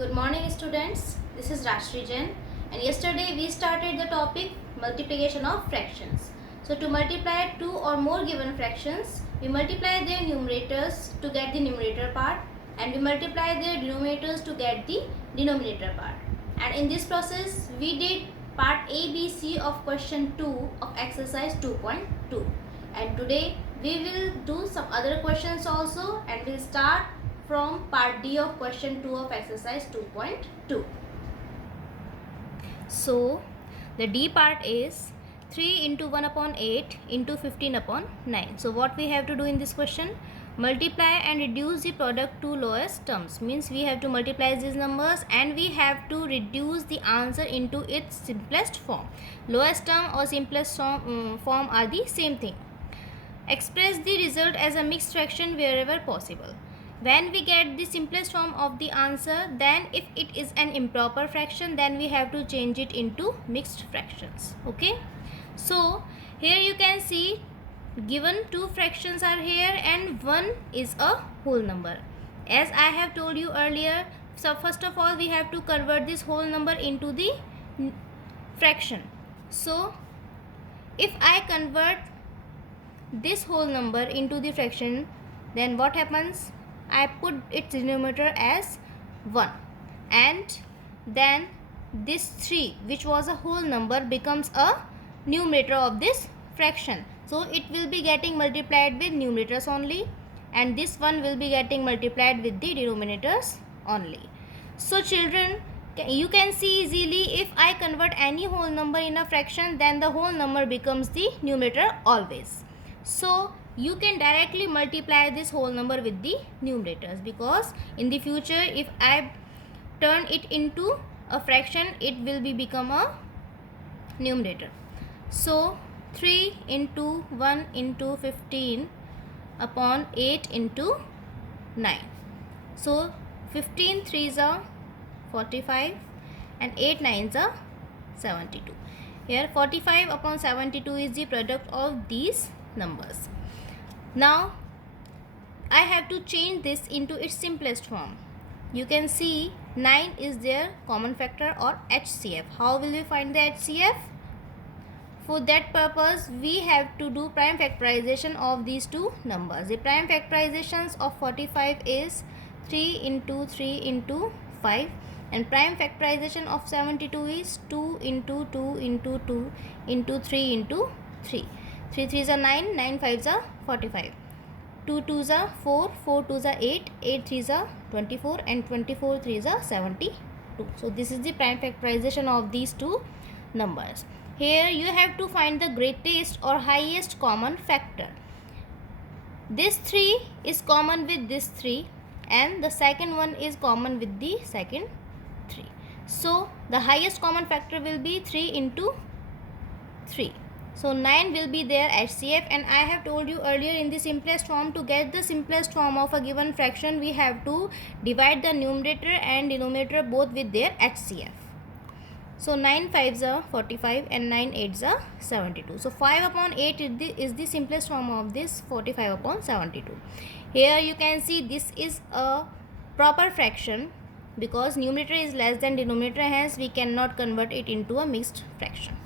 Good morning students, this is Rashri Jain and yesterday we started the topic multiplication of fractions. So to multiply two or more given fractions, we multiply their numerators to get the numerator part and we multiply their denominators to get the denominator part. And in this process we did part A, B, C of question 2 of exercise 2.2 and today we will do some other questions also and we'll start from part D of question 2 of exercise 2.2. So the D part is 3 into 1 upon 8 into 15 upon 9. So what we have to do in this question? Multiply and reduce the product to lowest terms. Means we have to multiply these numbers and we have to reduce the answer into its simplest form. Lowest term or simplest form are the same thing. Express the result as a mixed fraction wherever possible. When we get the simplest form of the answer, then if it is an improper fraction, then we have to change it into mixed fractions. Okay. So here you can see given two fractions are here and one is a whole number. As I have told you earlier, so first of all we have to convert this whole number into the fraction. So if I convert this whole number into the fraction, then what happens? I put its denominator as 1 and then this 3 which was a whole number becomes a numerator of this fraction. So it will be getting multiplied with numerators only and this one will be getting multiplied with the denominators only. So children, you can see easily if I convert any whole number in a fraction, then the whole number becomes the numerator always. So you can directly multiply this whole number with the numerators, because in the future if I turn it into a fraction, it will become a numerator. So 3 into 1 into 15 upon 8 into 9. So 15 3s are 45 and 8 9s are 72. Here 45 upon 72 is the product of these numbers. Now I have to change this into its simplest form. You can see 9 is their common factor or HCF. How will we find the HCF? For that purpose we have to do prime factorization of these two numbers. The prime factorizations of 45 is 3 into 3 into 5 and prime factorization of 72 is 2 into 2 into 2 into 3 into 3. 3 3s are 9, 9 5s are 45. 2 2s are 4, 4 2s are 8, 8 3s are 24 and 24 3s are 72. So this is the prime factorization of these two numbers. Here you have to find the greatest or highest common factor. This 3 is common with this 3 and the second one is common with the second 3. So the highest common factor will be 3 into 3. So 9 will be their HCF, and I have told you earlier in the simplest form, to get the simplest form of a given fraction we have to divide the numerator and denominator both with their HCF. So 9 5s are 45 and 9 8s are 72. So 5 upon 8 is the simplest form of this 45 upon 72. Here you can see this is a proper fraction because numerator is less than denominator, hence we cannot convert it into a mixed fraction.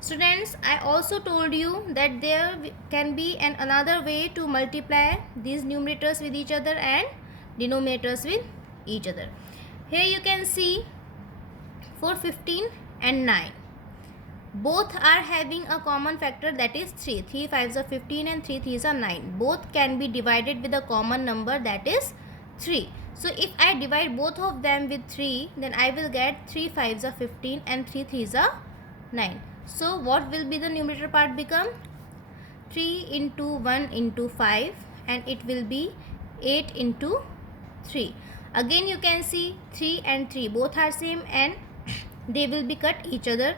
Students, I also told you that there can be another way to multiply these numerators with each other and denominators with each other. Here you can see for 15 and 9. Both are having a common factor, that is 3. 3 5s are 15 and 3 3s are 9. Both can be divided with a common number, that is 3. So if I divide both of them with 3, then I will get 3 5s are 15 and 3 3s are 9. So what will be the numerator part become? 3 into 1 into 5 and it will be 8 into 3. Again you can see 3 and 3 both are same and they will be cut each other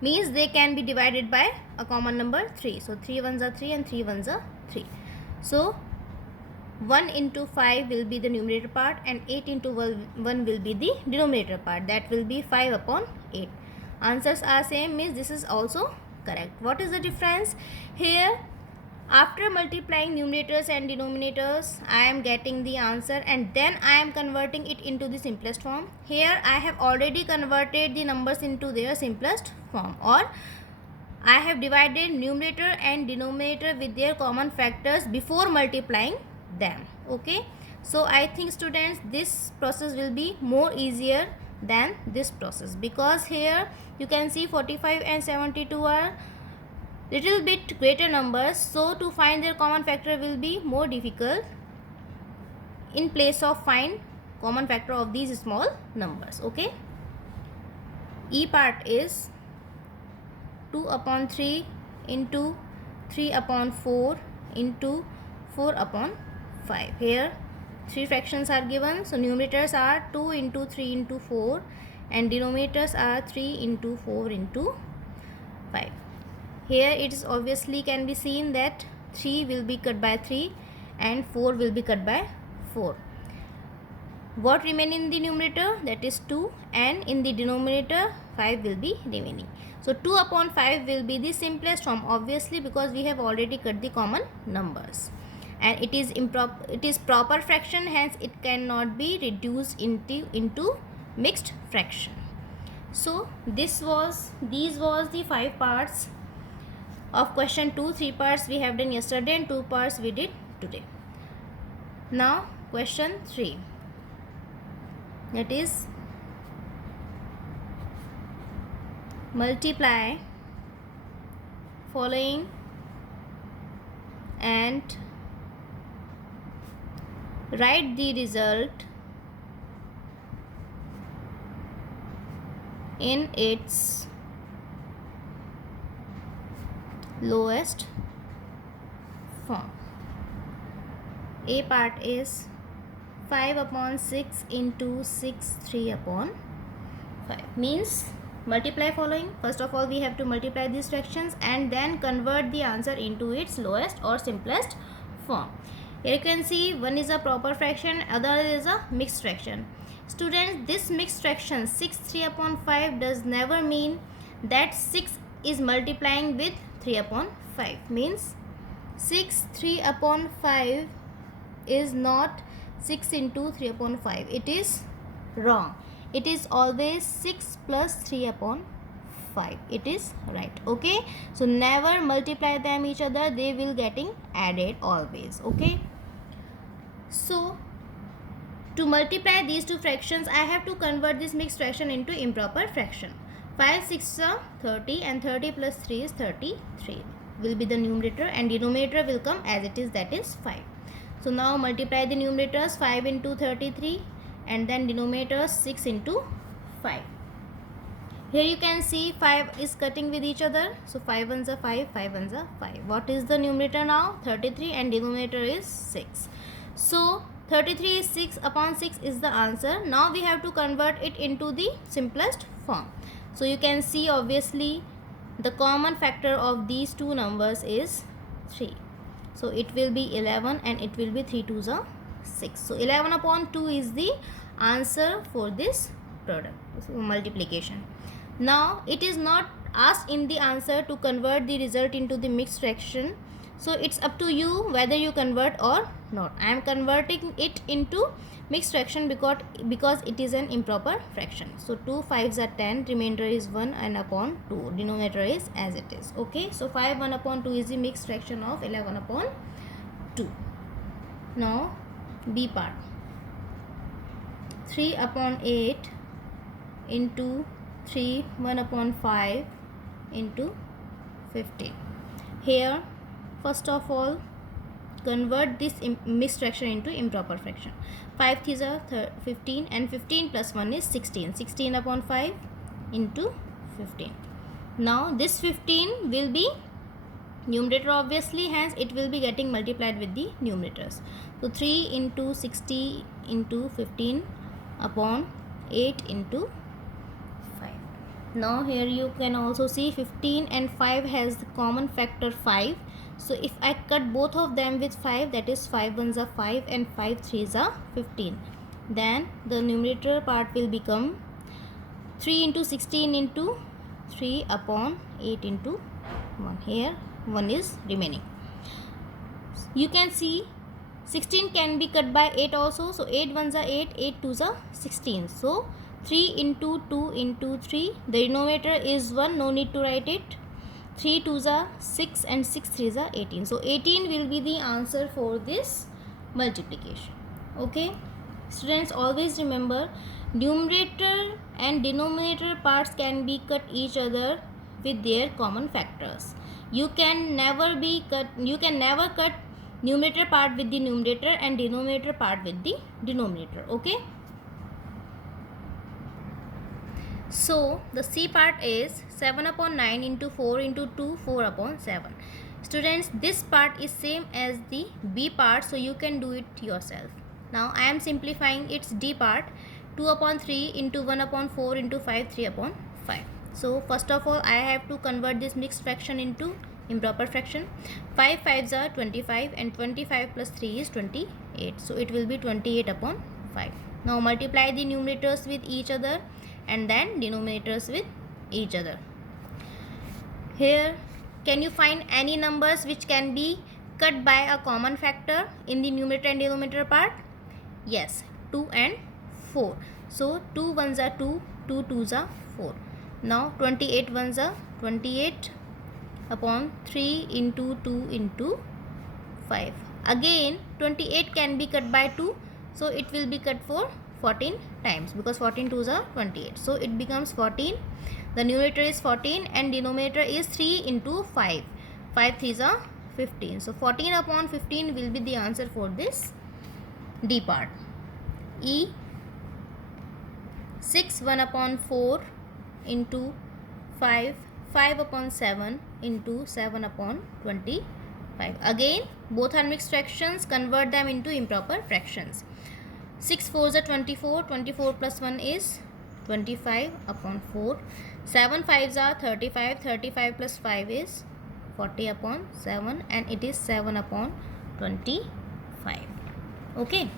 means they can be divided by a common number 3. So 3 1s are 3 and 3 1s are 3. So 1 into 5 will be the numerator part and 8 into 1 will be the denominator part. That will be 5 upon 8. Answers are same, means this is also correct. What is the difference? Here After multiplying numerators and denominators, I am getting the answer and then I am converting it into the simplest form. Here I have already converted the numbers into their simplest form, or I have divided numerator and denominator with their common factors before multiplying them. Okay. So I think students, this process will be more easier than this process, because here you can see 45 and 72 are little bit greater numbers, so to find their common factor will be more difficult in place of find common factor of these small numbers. Okay. E part is 2 upon 3 into 3 upon 4 into 4 upon 5. Here 3 fractions are given, so numerators are 2 into 3 into 4 and denominators are 3 into 4 into 5. Here it is obviously can be seen that 3 will be cut by 3 and 4 will be cut by 4. What remain in the numerator? That is 2, and in the denominator 5 will be remaining. So 2 upon 5 will be the simplest form, obviously, because we have already cut the common numbers. And it is proper fraction, hence it cannot be reduced into mixed fraction. So these was the 5 parts of question 2. 3 parts we have done yesterday and 2 parts we did today. Now question 3, that is multiply following and write the result in its lowest form. A part is 5 upon 6 into 6 3 upon 5, means multiply following. First of all we have to multiply these fractions and then convert the answer into its lowest or simplest form. Here you can see one is a proper fraction, other is a mixed fraction. Students, this mixed fraction 6 3 upon 5 does never mean that 6 is multiplying with 3 upon 5, means 6 3 upon 5 is not 6 into 3 upon 5. It is wrong. It is always 6 plus 3 upon 5. It is right. Okay. So never multiply them each other. They will getting added always. Okay. So to multiply these two fractions, I have to convert this mixed fraction into improper fraction. 5 6 are 30 and 30 plus 3 is 33 will be the numerator, and denominator will come as it is, that is 5. So now multiply the numerators, 5 into 33 and then denominators 6 into 5. Here you can see 5 is cutting with each other. So 5 ones are 5, 5 ones are 5. What is the numerator now? 33 and denominator is 6. So 33 is 6 upon 6 is the answer. Now we have to convert it into the simplest form. So you can see obviously the common factor of these two numbers is 3. So it will be 11 and it will be 3 2s are 6. So 11 upon 2 is the answer for this product, so multiplication. Now it is not asked in the answer to convert the result into the mixed fraction. So it's up to you whether you convert or not. I am converting it into mixed fraction because it is an improper fraction. So 2 5s are 10, remainder is 1 and upon 2, denominator is as it is. Okay, so 5 1 upon 2 is the mixed fraction of 11 upon 2. Now B part, 3 upon 8 into 3 1 upon 5 into 15. Here first of all convert this mixed fraction into improper fraction. 5 3s are 15 and 15 plus 1 is 16. 16 upon 5 into 15. Now this 15 will be numerator obviously, hence it will be getting multiplied with the numerators. So 3 into 60 into 15 upon 8 into 5. Now here you can also see 15 and 5 has the common factor 5. So if I cut both of them with 5, that is 5 1s are 5 and 5 3s are 15. Then the numerator part will become 3 into 16 into 3 upon 8 into 1. Here 1 is remaining. you can see 16 can be cut by 8 also. So 8 ones are 8, 8 twos are 16. So 3 into 2 into 3. The denominator is 1, no need to write it. 3 twos are 6 and 6 threes are 18. So 18 will be the answer for this multiplication. Okay. Students, always remember, numerator and denominator parts can be cut each other with their common factors. You can never cut numerator part with the numerator and denominator part with the denominator. Okay. So the C part is 7 upon 9 into 4 into 2, 4 upon 7. Students, this part is same as the B part, so you can do it yourself. Now I am simplifying its D part. 2 upon 3 into 1 upon 4 into 5, 3 upon 5. So first of all, I have to convert this mixed fraction into improper fraction. 5 5s are 25 and 25 plus 3 is 28. So it will be 28 upon 5. Now multiply the numerators with each other and then denominators with each other. Here, can you find any numbers which can be cut by a common factor in the numerator and denominator part? Yes, 2 and 4. So 2 ones are 2, 2 twos are 4. Now 28 ones are 28 upon 3 into 2 into 5. Again 28 can be cut by 2, so it will be cut for 14 times because 14 twos are 28. So it becomes 14. The numerator is 14 and denominator is 3 into 5. 5 threes are 15. So 14 upon 15 will be the answer for this D part. E, 6 1 upon 4 into 5, 5 upon 7 into 7 upon 25. Again, both are mixed fractions. Convert them into improper fractions. 6 4s are 24. 24 plus 1 is 25 upon 4. 7 5s are 35. 35 plus 5 is 40 upon 7 and it is 7 upon 25. Okay.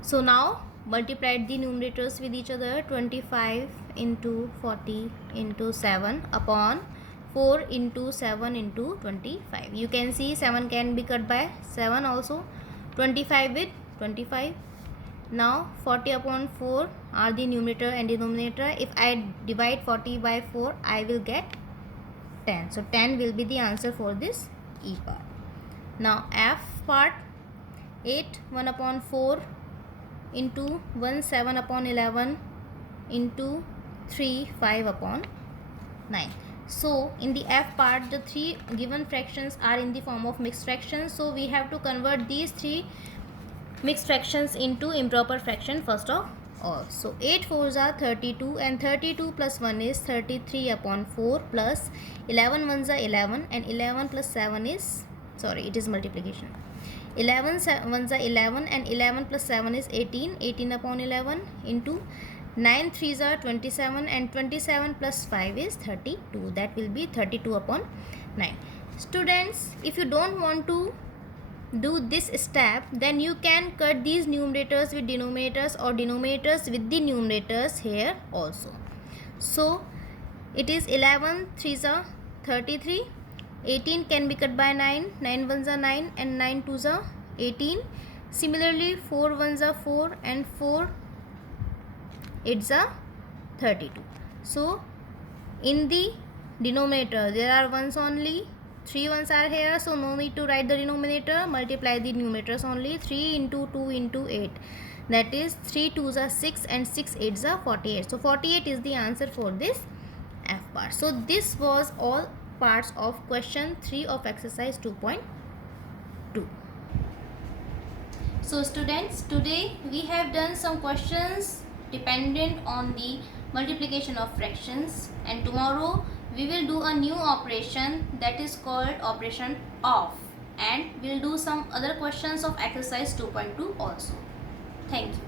So now multiply the numerators with each other. 25 into 40 into 7 upon 4 into 7 into 25. You can see 7 can be cut by 7 also. 25 with 25. Now 40 upon 4 are the numerator and denominator. If I divide 40 by 4, I will get 10. So 10 will be the answer for this E part. Now F part, 8 1 upon 4 into 1 7 upon 11 into 3 5 upon 9. So in the F part, the three given fractions are in the form of mixed fractions. So we have to convert these three mixed fractions into improper fraction first of all. So 8 4s are 32 and 32 plus 1 is 33 upon 4 plus 11 ones are 11 and 11 plus 7 is, sorry, it is multiplication. 11 ones are 11 and 11 plus 7 is 18. 18 upon 11 into 9 3s are 27 and 27 plus 5 is 32. That will be 32 upon 9. Students, if you don't want to do this step, then you can cut these numerators with denominators or denominators with the numerators here also. So it is 11 3s are 33. 18 can be cut by 9. 9 ones are 9 and 9 twos are 18. Similarly 4 ones are 4 and 4 8s are 32. So in the denominator there are ones only. 3 ones are here, so no need to write the denominator. Multiply the numerators only. 3 into 2 into 8, that is 3 2s are 6 and 6 8s are 48. So 48 is the answer for this F part. So this was all parts of question 3 of exercise 2.2. So students, today we have done some questions dependent on the multiplication of fractions, and tomorrow we will do a new operation that is called operation of, and we'll do some other questions of exercise 2.2 also. Thank you.